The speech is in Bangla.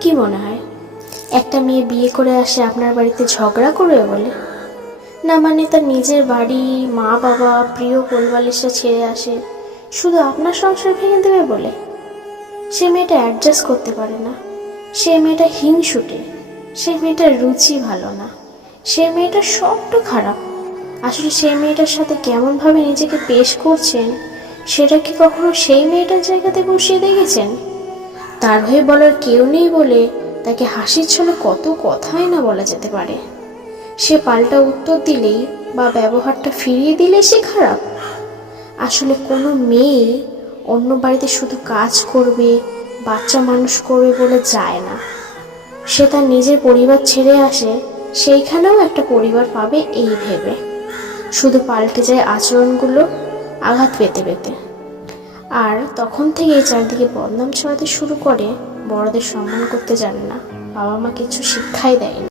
কি মনে হয়? একটা মেয়ে বিয়ে করে আসে আপনার বাড়িতে ঝগড়া করবে বলে? না মানে তার নিজের বাড়ি মা বাবা প্রিয় পরিবারের ছেড়ে আসে। শুধু আপনার সংসার ভেঙে দেবে বলে? সে মেয়েটা অ্যাডজাস্ট করতে পারে না। সে মেয়েটা হিংসুটে। সে মেয়েটার রুচি ভালো না। সে মেয়েটা সবটা খারাপ। আসলে সেই মেয়েটার সাথে কেমনভাবে নিজেকে পেশ করছেন, সেটা কি কখনো সেই মেয়েটার জায়গাতে বসিয়ে দেখেছেন? তার হয়ে বলার কেউ নেই বলে তাকে হাসির ছলে কত কথাই না বলা যেতে পারে। সে পাল্টা উত্তর দিলেই বা ব্যবহারটা ফিরিয়ে দিলে সে খারাপ। আসলে কোনো মেয়ে অন্য বাড়িতে শুধু কাজ করবে, বাচ্চা মানুষ করবে বলে যায় না। সে তার নিজের পরিবার ছেড়ে আসে, সেইখানেও একটা পরিবার পাবে এই ভেবে। শুধু পাল্টে যায় আচরণগুলো, আঘাত পেতে পেতে। আর তখন থেকেই চারিদিকে বদনাম ছড়াতে শুরু করে, বড়দের সম্মান করতে জানে না। বাবা মা কিছু শিক্ষাই দেয়নি।